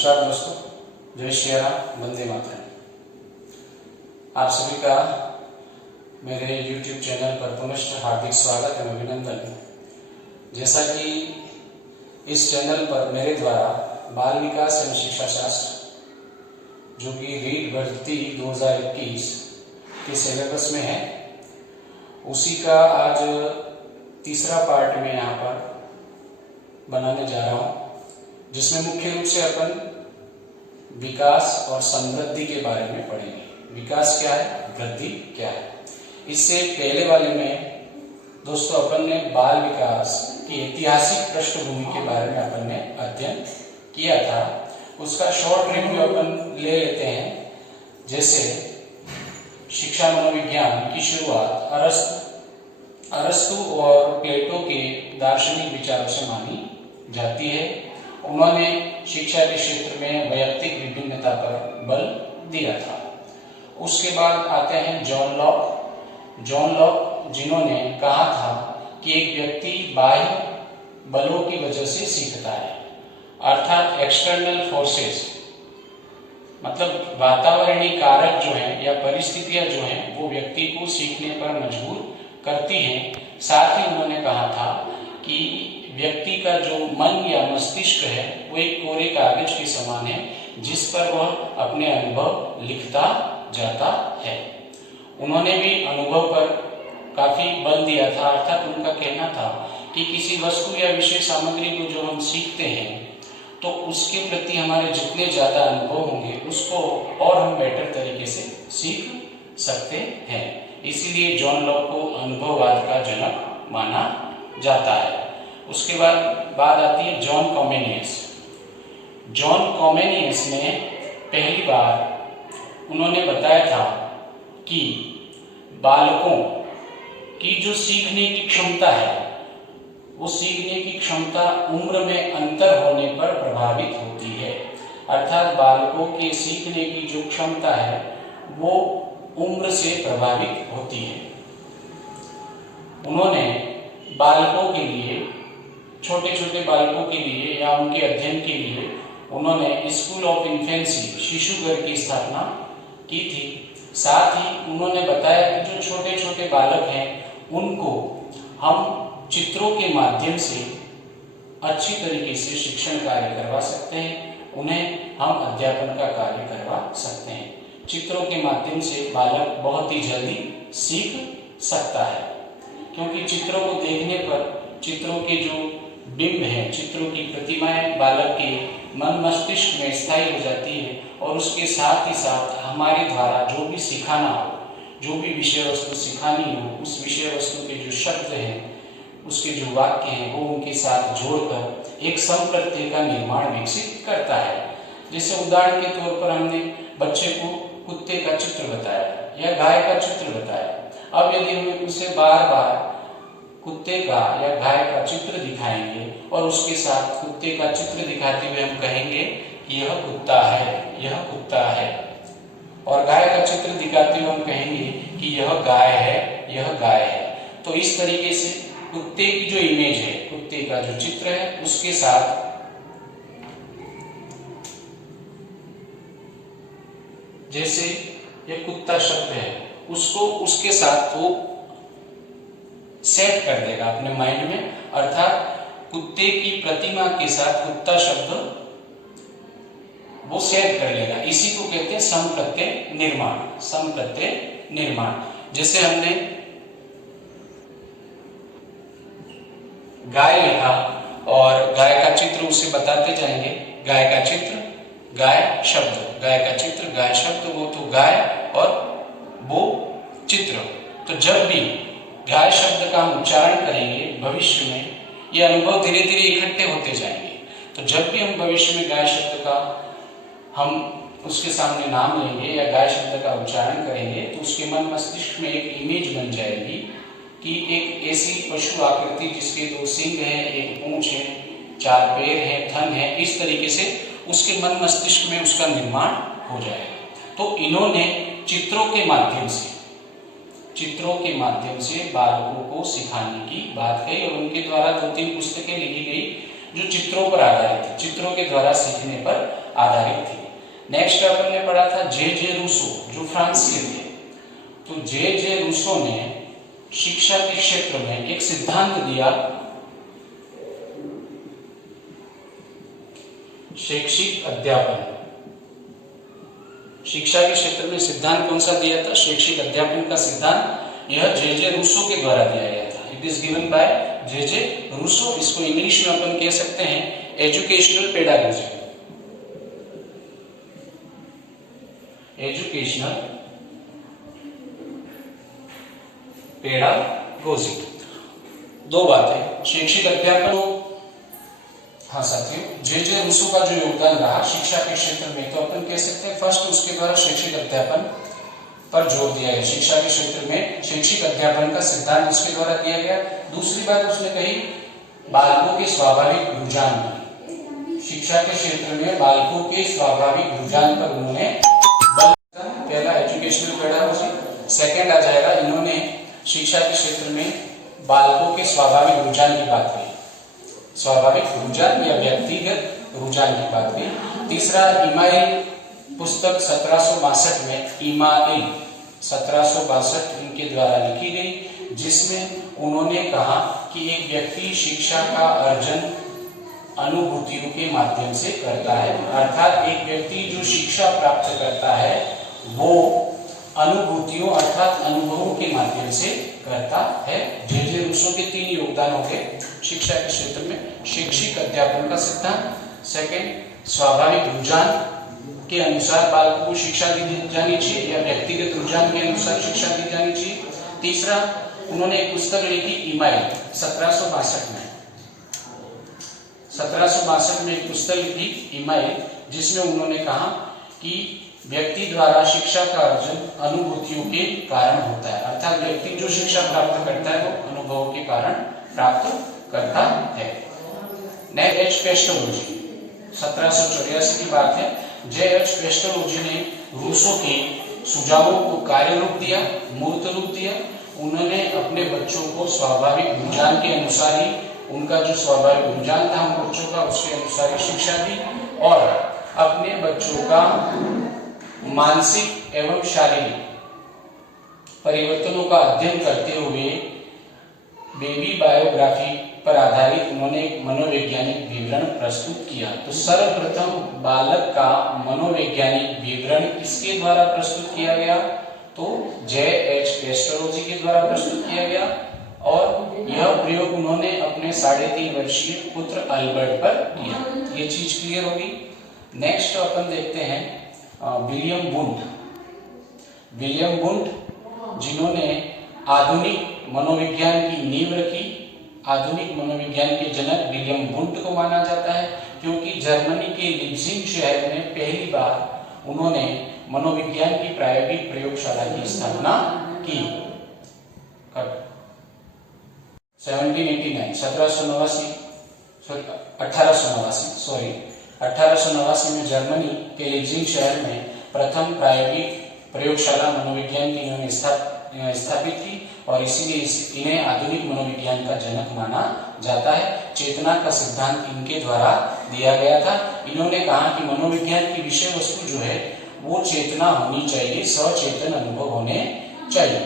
नमस्कार दोस्तों, जय श्री राम, वंदे मातरम। आप सभी का मेरे YouTube चैनल पर पुनः हार्दिक स्वागत एवं अभिनंदन। जैसा कि इस चैनल पर मेरे द्वारा बाल विकास एवं शिक्षा शास्त्र जो कि रीड भर्ती 2021 के सिलेबस में है, उसी का आज तीसरा पार्ट में यहाँ पर बनाने जा रहा हूँ, जिसमें मुख्य रूप से अपन विकास और समृद्धि के बारे में पढ़ेंगे। विकास क्या है, वृद्धि क्या है। इससे पहले वाले में दोस्तों अपन ने बाल विकास की ऐतिहासिक पृष्ठभूमि के बारे में अपन ने अध्ययन किया था। उसका शॉर्ट रिव्यू अपन ले लेते हैं। जैसे शिक्षा मनोविज्ञान की शुरुआत अरस्तु और प्लेटो के दार्शनिक विचारों से मानी जाती है। उन्होंने शिक्षा के क्षेत्र में वैयक्तिक विभिन्नता पर बल दिया था। उसके बाद आते हैं जॉन लॉक, जिन्होंने कहा था कि एक व्यक्ति बाह्य बलों की वजह से सीखता है, अर्थात एक्सटर्नल फोर्सेस, मतलब वातावरणीय कारक जो हैं या परिस्थितियां जो हैं वो व्यक्ति को सीखने पर मजबूर करती हैं। साथ ही उन्होंने कहा था कि व्यक्ति का जो मन या मस्तिष्क है वो एक कोरे कागज के समान है, जिस पर वह अपने अनुभव लिखता जाता है। उन्होंने भी अनुभव पर काफी बल दिया था, अर्थात उनका कहना था कि किसी वस्तु या विशेष सामग्री को जो हम सीखते हैं तो उसके प्रति हमारे जितने ज्यादा अनुभव होंगे उसको और हम बेटर तरीके से सीख सकते हैं। इसीलिए जॉन लॉक को अनुभववाद का जनक माना जाता है। उसके बाद बात आती है जॉन कॉमेनियस ने पहली बार उन्होंने बताया था कि बालकों की जो सीखने की क्षमता है वो सीखने की क्षमता उम्र में अंतर होने पर प्रभावित होती है, अर्थात बालकों के सीखने की जो क्षमता है वो उम्र से प्रभावित होती है। उन्होंने बालकों के लिए, छोटे छोटे बालकों के लिए या उनके अध्ययन के लिए उन्होंने स्कूल ऑफ इन्फेंसी, शिशु घर की स्थापना की थी। साथ ही उन्होंने बताया कि जो छोटे छोटे बालक हैं उनको हम चित्रों के माध्यम से अच्छी तरीके से शिक्षण कार्य करवा सकते हैं, उन्हें हम अध्यापन का कार्य करवा सकते हैं। चित्रों के माध्यम से बालक बहुत ही जल्दी सीख सकता है, क्योंकि चित्रों को देखने पर चित्रों के जो बिंब हैं, चित्रों की प्रतिमाएं बालक के मन मस्तिष्क में स्थायी हो जाती है और उसके साथ ही साथ हमारे द्वारा जो भी सिखाना हो, जो भी विषय वस्तु सिखानी हो, उस विषय वस्तु के जो शब्द हैं, उसके जो वाक्य हैं वो उनके साथ जोड़कर एक संप्रत्यय का निर्माण विकसित करता है। जैसे उदाहरण के तौर पर हमने बच्चे को कुत्ते का चित्र बताया या गाय का चित्र बताया। अब यदि हमें उसे बार बार कुत्ते का या गाय का चित्र दिखाएंगे और उसके साथ कुत्ते का चित्र दिखाते हुए हम कहेंगे कि यह कुत्ता है, यह कुत्ता है, और गाय का चित्र दिखाते हुए हम कहेंगे कि यह गाय है, यह गाय है। तो इस तरीके से कुत्ते की जो इमेज है, कुत्ते का जो चित्र है, उसके साथ जैसे यह कुत्ता शब्द है उसको उसके साथ वो सेट कर देगा अपने माइंड में, अर्थात कुत्ते की प्रतिमा के साथ कुत्ता शब्द वो सेट कर लेगा। इसी को कहते हैं संप्रत्यय निर्माण। जैसे हमने गाय लिखा और गाय का चित्र उसे बताते जाएंगे, गाय का चित्र, गाय शब्द, गाय का चित्र, गाय शब्द, वो तो गाय और वो चित्र। तो जब भी गाय शब्द का हम उच्चारण करेंगे भविष्य में, ये अनुभव धीरे धीरे इकट्ठे होते जाएंगे। तो जब भी हम भविष्य में गाय शब्द का हम उसके सामने नाम लेंगे या गाय शब्द का उच्चारण करेंगे तो उसके मन मस्तिष्क में एक इमेज बन जाएगी कि एक ऐसी पशु आकृति जिसके 2 सींग हैं, एक पूंछ है, 4 पैर हैं, थन है, इस तरीके से उसके मन मस्तिष्क में उसका निर्माण हो जाएगा। तो इन्होंने चित्रों के माध्यम से बालकों को सिखाने की बात कही और उनके द्वारा 2-3 पुस्तकें लिखी गई जो चित्रों पर आधारित है, चित्रों के द्वारा सीखने पर आधारित थे। नेक्स्ट अपन ने पढ़ा था जे रूसो, जो फ्रांस के थे। तो जे रूसो ने शिक्षा के क्षेत्र में एक सिद्धांत दिया, शैक्षिक अध्यापन। शिक्षा के क्षेत्र में सिद्धांत कौन सा दिया था? शैक्षिक अध्यापन का सिद्धांत। यह जे रूसो के द्वारा दिया गया था। It is given by J Rousseau. इसको इंग्लिश में अपन कह सकते हैं एजुकेशनल पेडागोजी। Educational pedagogy. दो बातें, शैक्षिक अध्यापन। हाँ साथियों, जे रूसो का जो योगदान रहा शिक्षा के क्षेत्र में, तो अपन कह सकते हैं फर्स्ट उसके द्वारा शैक्षिक अध्यापन पर जोर दिया गया। शिक्षा के क्षेत्र में शैक्षिक अध्यापन का सिद्धांत उसके द्वारा दिया गया। दूसरी बात उसने कही बालकों के स्वाभाविक रुझान पर। शिक्षा के क्षेत्र में बालकों के स्वाभाविक रुझान पर उन्होंने पहला एजुकेशनल पेडागोजी। सेकंड आ जाएगा, इन्होंने शिक्षा के क्षेत्र में बालकों के स्वाभाविक रुझान की बात की, स्वाभाविक रुझान या व्यक्तिगत रुझान की बात की। तीसरा इमाइल पुस्तक 1762 में, इमाइल 1762 इनके द्वारा लिखी गई, जिसमें उन्होंने कहा कि एक व्यक्ति शिक्षा का अर्जन अनुभूतियों के माध्यम से करता है। अर्थात एक व्यक्ति जो शिक्षा प्राप्त करता है वो अनुभूतियों अर्थात अनुभवों के माध्यम से करता है। जे रूसो के 3 योगदान हो गए शिक्षा के क्षेत्र में। शैक्षिक अध्यापन का सिद्धांत, सेकंड स्वाभाविक रुझान के अनुसार बालकों को शिक्षा दी जानी चाहिए या व्यक्तिगत रुझान के अनुसार शिक्षा दी जानी चाहिए। तीसरा, उन्होंने एक पुस्तक लिखी इमाइल 1762 में। 1762 में एक पुस्तक लिखी इमाइल, जिसमें उन्होंने कहा कि व्यक्ति द्वारा शिक्षा का अर्जन अनुभूतियों के कारण होता है। अर्थात व्यक्ति जो शिक्षा प्राप्त करता है वो अनुभवों के कारण प्राप्त करता है। नेक्स्ट पेस्टोलॉजी 1784 की बात है। जे पेस्टोलॉजी ने रूसो के सुझावों को कार्य रूप दिया, मूर्त रूप दिया। उन्होंने अपने बच्चों को स्वाभाविक रुझान के अनुसार ही, उनका जो स्वाभाविक रुझान था उन बच्चों का, उसके अनुसार ही शिक्षा दी और अपने बच्चों का मानसिक एवं शारीरिक परिवर्तनों का अध्ययन करते हुए बेबी बायोग्राफी पर आधारित उन्होंने एक मनोवैज्ञानिक विवरण प्रस्तुत किया। तो सर्वप्रथम बालक का मनोवैज्ञानिक विवरण किसके द्वारा प्रस्तुत किया गया? तो जे पेस्टोलॉजी के द्वारा प्रस्तुत किया गया और यह प्रयोग उन्होंने अपने 3.5 वर्षीय पुत्र अल्बर्ट पर किया। ये चीज क्लियर होगी। नेक्स्ट अपन देखते हैं विलियम वुंड। विलियम वुंड जिन्होंने आधुनिक मनोविज्ञान की नींव रखी। आधुनिक मनोविज्ञान के जनक विलियम वुंड को माना जाता है, क्योंकि जर्मनी के लीप्जिग शहर में पहली बार उन्होंने मनोविज्ञान की प्रायोगिक प्रयोगशाला की स्थापना की। 1889 में जर्मनी के लीप्जिग शहर में प्रथम प्रायोगिक प्रयोगशाला मनोविज्ञान की इन्होंने स्थापित की और इसीलिए इन्हें आधुनिक मनोविज्ञान का जनक माना जाता है। चेतना का सिद्धांत इनके द्वारा दिया गया था। इन्होंने कहा कि मनोविज्ञान की विषय वस्तु जो है वो चेतना होनी चाहिए, सचेतन अनुभव होने चाहिए।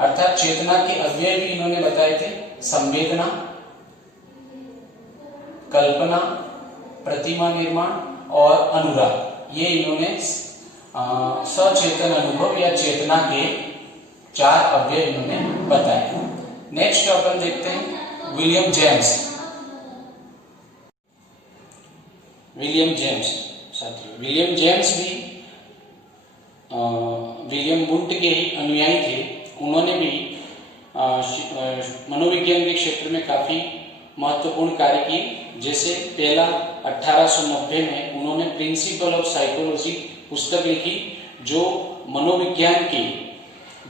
अर्थात चेतना के अव्यय भी इन्होंने बताए थे, संवेदना, कल्पना, प्रतिमा निर्माण और अनुराग। ये इन्होंने सचेतन अनुभव या चेतना के 4 अव्यय इन्होंने बताए। नेक्स्ट अपन देखते हैं विलियम जेम्स। विलियम जेम्स साथियों, विलियम जेम्स भी विलियम वुंड के ही अनुयायी थे। उन्होंने भी मनोविज्ञान के क्षेत्र में काफी महत्वपूर्ण कार्य किए। जैसे पहला 1890 में उन्होंने प्रिंसिपल ऑफ साइकोलॉजी पुस्तक लिखी, जो मनोविज्ञान के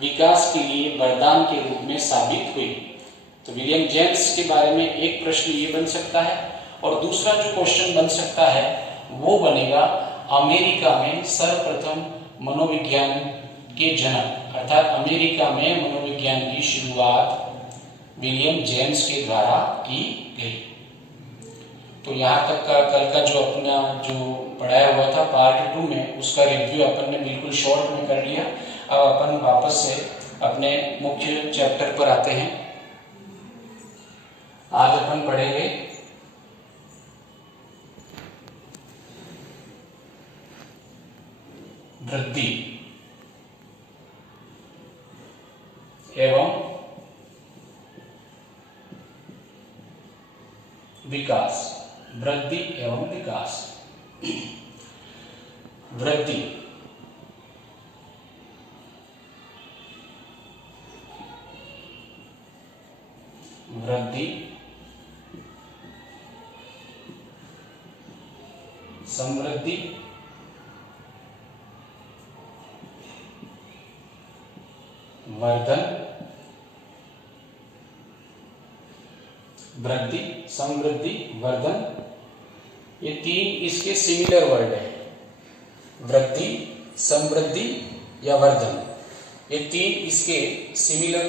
विकास के लिए वरदान के रूप में साबित हुई। तो विलियम जेम्स के बारे में एक प्रश्न ये बन सकता है और दूसरा जो क्वेश्चन बन सकता है वो बनेगा अमेरिका में सर्वप्रथम मनोविज्ञान के जनक, अर्थात अमेरिका में मनोविज्ञान की शुरुआत विलियम जेम्स के द्वारा की गई। तो यहाँ तक का कल का जो अपना जो पढ़ाया हुआ था पार्ट 2 में, उसका रिव्यू अपन ने बिल्कुल शॉर्ट में कर लिया। अब अपन वापस से अपने मुख्य चैप्टर पर आते हैं। आज अपन पढ़ेंगे वृद्धि एवं विकास। वृद्धि एवं विकास। वृद्धि वृद्धि समृद्धि वर्धन। वृद्धि समृद्धि वर्धन, ये तीन इसके सिमिलर वर्ड है। वृद्धि समृद्धि या वर्धन, ये तीन इसके सिमिलर,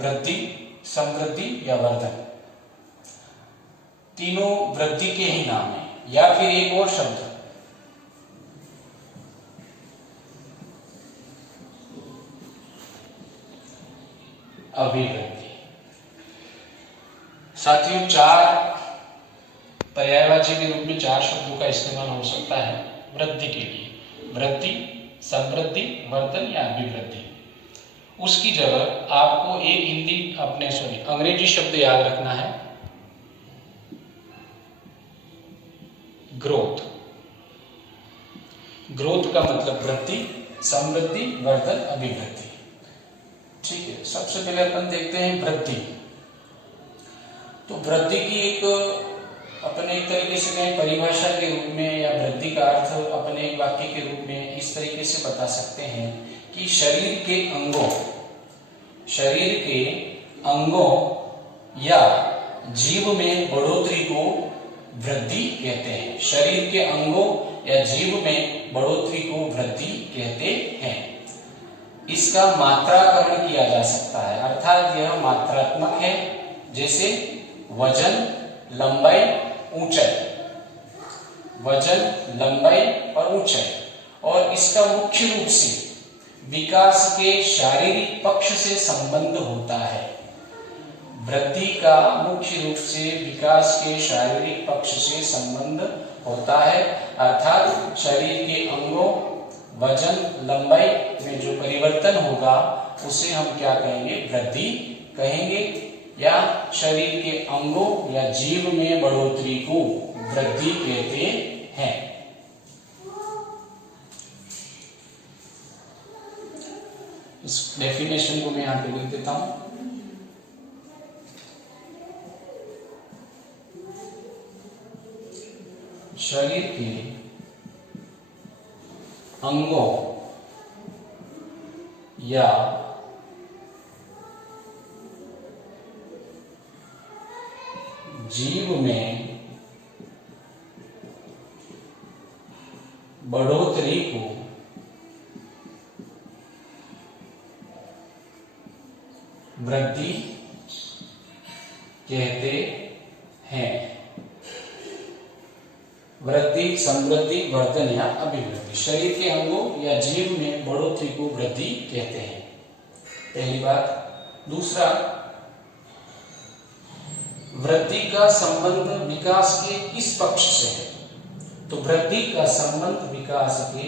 वृद्धि समृद्धि या वर्धन, तीनों वृद्धि के ही नाम है। या फिर एक और शब्द अभिवृद्धि। साथियों, चार पर्यायवाची के रूप में चार शब्दों का इस्तेमाल हो सकता है वृद्धि के लिए। वृद्धि, समृद्धि, वर्धन या अभिवृद्धि। उसकी जगह आपको एक अंग्रेजी शब्द याद रखना है, ग्रोथ। ग्रोथ का मतलब वृद्धि, समृद्धि, वर्धन, अभिवृद्धि। ठीक है, सबसे पहले अपन देखते हैं वृद्धि। तो वृद्धि की अपने एक तरीके से कहें परिभाषा के रूप में, या वृद्धि का अर्थ अपने एक वाक्य के रूप में इस तरीके से बता सकते हैं कि शरीर के अंगों या जीव में बढ़ोतरी को वृद्धि कहते हैं। शरीर के अंगों या जीव में बढ़ोतरी को वृद्धि कहते हैं। इसका मात्राकरण किया जा सकता है, अर्थात यह मात्रात्मक है, जैसे वजन, लंबाई, ऊंचाई। वजन, लंबाई और ऊंचाई। और इसका मुख्य रूप से विकास के शारीरिक पक्ष से संबंध होता है। वृद्धि का मुख्य रूप से विकास के शारीरिक पक्ष से संबंध होता है, अर्थात शरीर के अंगों, वजन, लंबाई में जो परिवर्तन होगा उसे हम क्या कहेंगे? वृद्धि कहेंगे, या शरीर के अंगों या जीव में बढ़ोतरी को वृद्धि कहते हैं। इस डेफिनेशन को मैं यहां पे लिख देता हूं। शरीर के अंगों या जीव में बढ़ोतरी को वृद्धि कहते हैं। वृद्धि, समृद्धि, वर्धन या अभिवृद्धि। शरीर के अंगों या जीव में बढ़ोतरी को वृद्धि कहते हैं, पहली बात। दूसरा, वृद्धि का संबंध विकास के किस पक्ष से है? तो वृद्धि का संबंध विकास के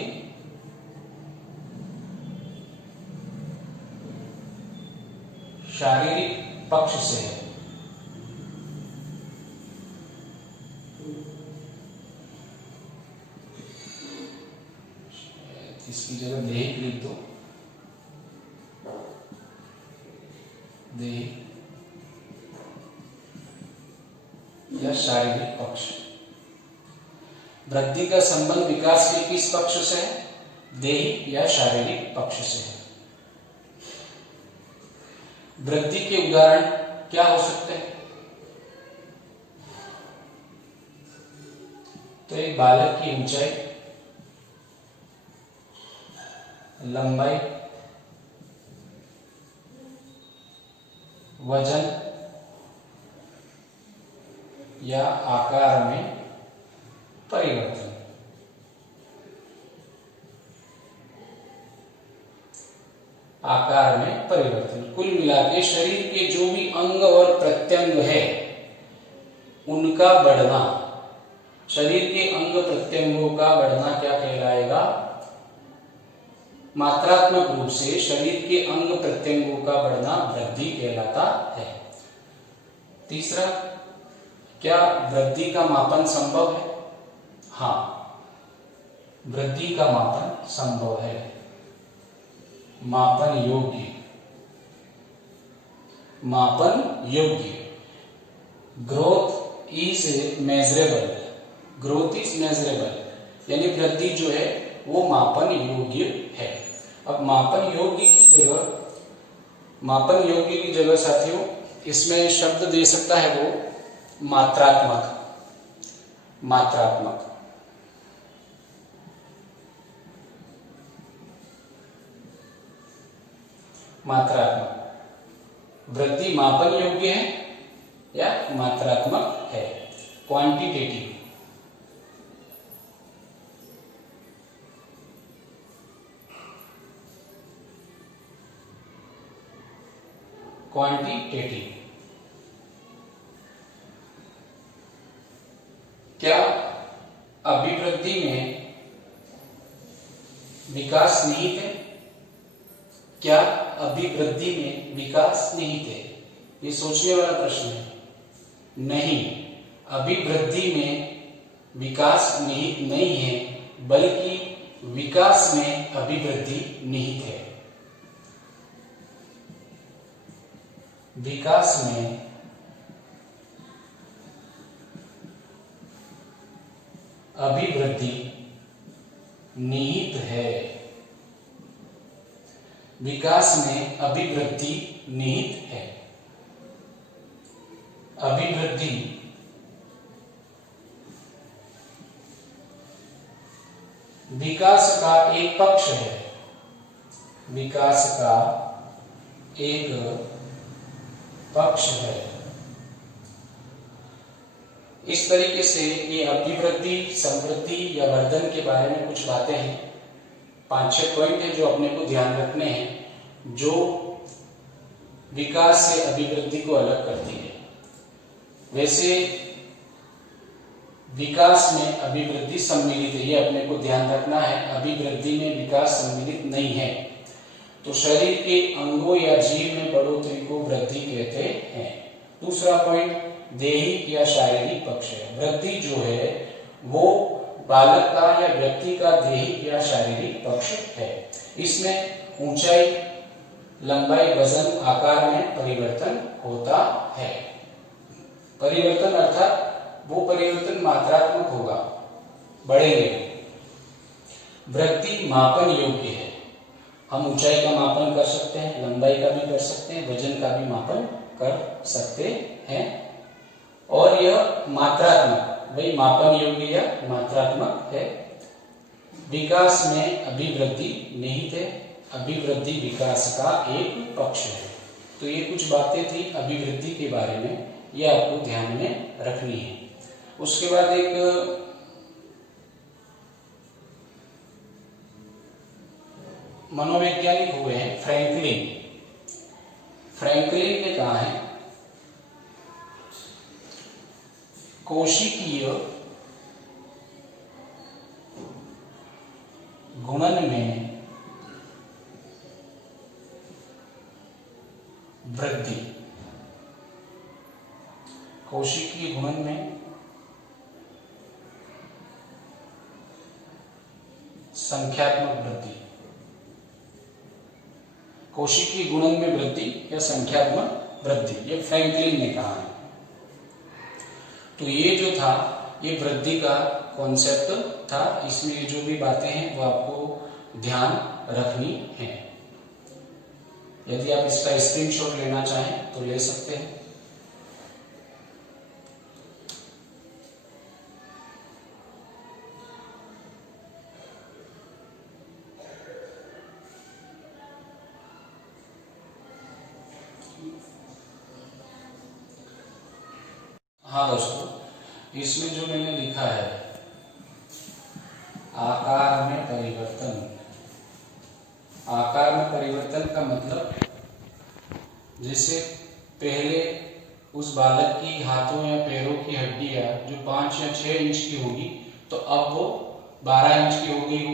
शारीरिक पक्ष से है। इसकी जगह देह लिख दो, देह या शारीरिक पक्ष। वृद्धि का संबंध विकास के किस पक्ष से है? देह या शारीरिक पक्ष से है। वृद्धि के उदाहरण क्या हो सकते हैं? तो एक बालक की ऊंचाई, लंबाई, वजन या आकार में परिवर्तन। आकार में परिवर्तन। कुल मिलाके शरीर के जो भी अंग और प्रत्यंग है उनका बढ़ना, शरीर के अंग प्रत्यंगों का बढ़ना क्या कहलाएगा? मात्रात्मक रूप से शरीर के अंग प्रत्यंगों का बढ़ना वृद्धि कहलाता है। तीसरा, क्या वृद्धि का मापन संभव है? हाँ, वृद्धि का मापन संभव है, मापन योग्य, मापन योग्य। Growth is measurable, growth is measurable, यानी वृद्धि जो है वो मापन योग्य है। अब मापन योग्य की जगह साथियों इसमें शब्द दे सकता है वो मात्रात्मक, मात्रात्मक। मात्रात्मक। वृद्धि मापन योग्य है या मात्रात्मक है? Quantitative, quantitative. क्या अभिवृद्धि में विकास निहित है? क्या अभिवृद्धि में विकास निहित है? ये सोचने वाला प्रश्न है। नहीं, अभिवृद्धि में विकास निहित नहीं है, बल्कि विकास में अभिवृद्धि निहित है। विकास में अभिवृद्धि निहित है, विकास में अभिवृद्धि निहित है। अभिवृद्धि विकास का एक पक्ष है, विकास का एक पक्ष है। इस तरीके से ये अभिवृद्धि, समृद्धि या वर्धन के बारे में कुछ बातें हैं। 5-6 पॉइंट है जो अपने को ध्यान रखने हैं, जो विकास से अभिवृद्धि को अलग करती है। वैसे विकास में अभिवृद्धि सम्मिलित है, ये अपने को ध्यान रखना है। अभिवृद्धि में विकास सम्मिलित नहीं है। तो शरीर के अंगों या जीव में बढ़ोतरी को वृद्धि कहते हैं। दूसरा पॉइंट दैहिक या शारीरिक पक्ष है। वृद्धि जो है वो बालक का या व्यक्ति का दैहिक या शारीरिक पक्ष है। इसमें ऊंचाई, लंबाई, वजन, आकार में परिवर्तन होता है। परिवर्तन अर्थात वो परिवर्तन मात्रात्मक होगा, बढ़ेंगे। वृद्धि मापन योग्य है। हम ऊंचाई का मापन कर सकते हैं, लंबाई का भी कर सकते हैं, वजन का भी मापन कर सकते हैं। और यह मात्रात्मक, वही मापन योग्य या मात्रात्मक है। विकास में अभिवृद्धि निहित है। अभिवृद्धि विकास का एक पक्ष है। तो ये कुछ बातें थी अभिवृद्धि के बारे में, ये आपको ध्यान में रखनी है। उसके बाद एक मनोवैज्ञानिक हुए हैं फ्रैंकलिन। फ्रैंकलिन ने कहा है कोशिकीय गुणन में वृद्धि, कोशिकीय गुणन में संख्यात्मक वृद्धि, कोशिकीय गुणन में वृद्धि या संख्यात्मक वृद्धि, ये फ्रैंकलिन ने कहा है। तो ये जो था ये वृद्धि का कॉन्सेप्ट था। इसमें जो भी बातें हैं वो आपको ध्यान रखनी है। यदि आप इसका स्क्रीनशॉट लेना चाहें तो ले सकते हैं। हाँ दोस्तों, इसमें जो मैंने लिखा है आकार में परिवर्तन। आकार में परिवर्तन का मतलब जैसे पहले उस बालक की हाथों या पैरों की हड्डियां जो 5 या 6 इंच की होगी, तो अब वो 12 इंच की हो गई हो,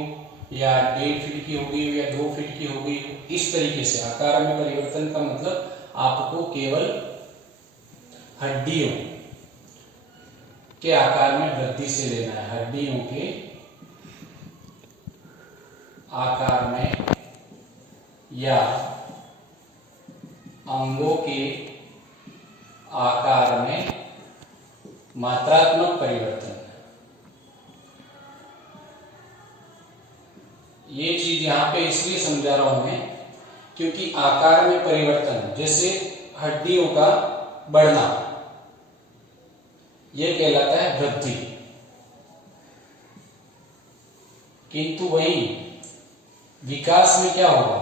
या 1.5 फीट की हो गई हो, या 2 फीट की हो गई हो। इस तरीके से आकार में परिवर्तन का मतलब आपको केवल हड्डियों के आकार में वृद्धि से लेना है। हड्डियों के आकार में या अंगों के आकार में मात्रात्मक परिवर्तन। ये चीज यहां पे इसलिए समझा रहा हूं मैं क्योंकि आकार में परिवर्तन जैसे हड्डियों का बढ़ना, यह कहलाता है वृद्धि। किंतु वही विकास में क्या होगा?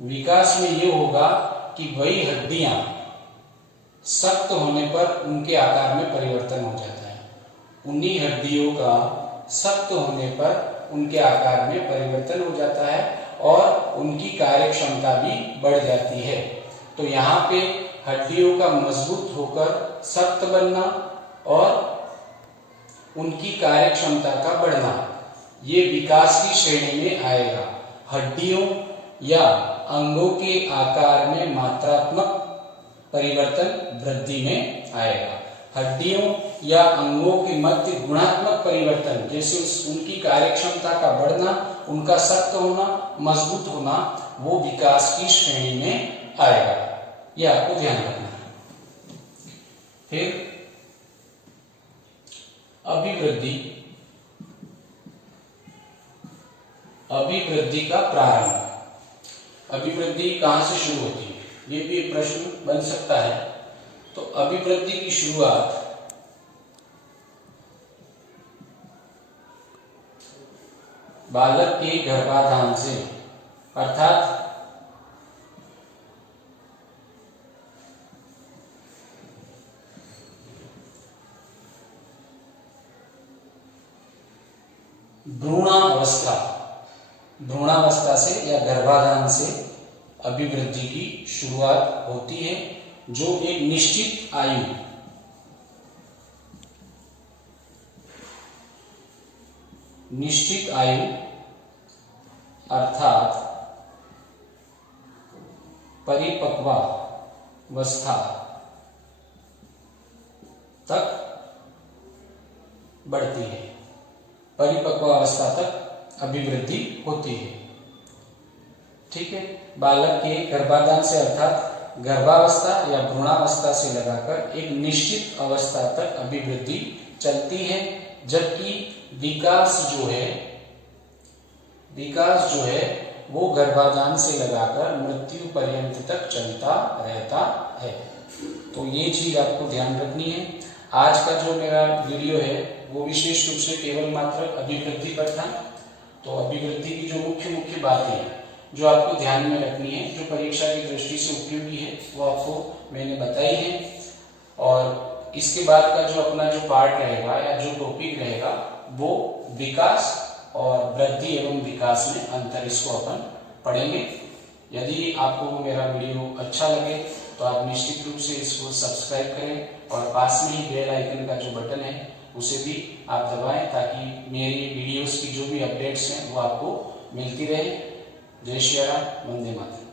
विकास में यह होगा कि वही हड्डियां सख्त होने पर उनके आकार में परिवर्तन हो जाता है। उन्हीं हड्डियों का सख्त होने पर उनके आकार में परिवर्तन हो जाता है और उनकी कार्य क्षमता भी बढ़ जाती है। तो यहाँ पे हड्डियों का मजबूत होकर सख्त बनना और उनकी कार्य क्षमता का बढ़ना, ये विकास की श्रेणी में आएगा। हड्डियों या अंगों के आकार में मात्रात्मक परिवर्तन वृद्धि में आएगा। हड्डियों या अंगों के मध्य गुणात्मक परिवर्तन जैसे उनकी कार्यक्षमता का बढ़ना, उनका सख्त होना, मजबूत होना, वो विकास की श्रेणी में आएगा। यह आपको ध्यान रखना है। फिर अभिवृद्धि। अभिवृद्धि का प्रारंभ। अभिवृद्धि कहां से शुरू होती है, ये भी एक प्रश्न बन सकता है। तो अभिवृद्धि की शुरुआत बालक के गर्भाधान से, अर्थात भ्रूणावस्था से या गर्भाधान से अभिवृद्धि की शुरुआत होती है, जो एक निश्चित आयु अर्थात परिपक्वावस्था तक बढ़ती है। परिपक्वावस्था तक अभिवृद्धि होती है। ठीक है। बालक के गर्भाधान से अर्थात गर्भावस्था या भ्रूणावस्था से लगाकर एक निश्चित अवस्था तक अभिवृद्धि चलती है, जबकि विकास जो है वो गर्भाधान से लगाकर मृत्यु पर्यंत तक चलता रहता है। तो ये चीज आपको ध्यान रखनी है। आज का जो मेरा वीडियो है वो विशेष रूप से केवल मात्र अभिवृद्धि पर था। तो अभिवृद्धि की जो मुख्य बातें जो आपको ध्यान में रखनी है, जो परीक्षा की दृष्टि से उपयोगी है, वो आपको मैंने बताई है। और इसके बाद का जो अपना जो पार्ट रहेगा या जो टॉपिक रहेगा वो विकास और वृद्धि एवं विकास में अंतर, इसको अपन पढ़ेंगे। यदि आपको मेरा वीडियो अच्छा लगे तो आप निश्चित रूप से इसको सब्सक्राइब करें और पास में ही बेल आइकन का जो बटन है उसे भी आप दबाएं, ताकि मेरी वीडियोस की जो भी अपडेट्स हैं वो आपको मिलती रहे। जय श्री राम, वंदे मातरम।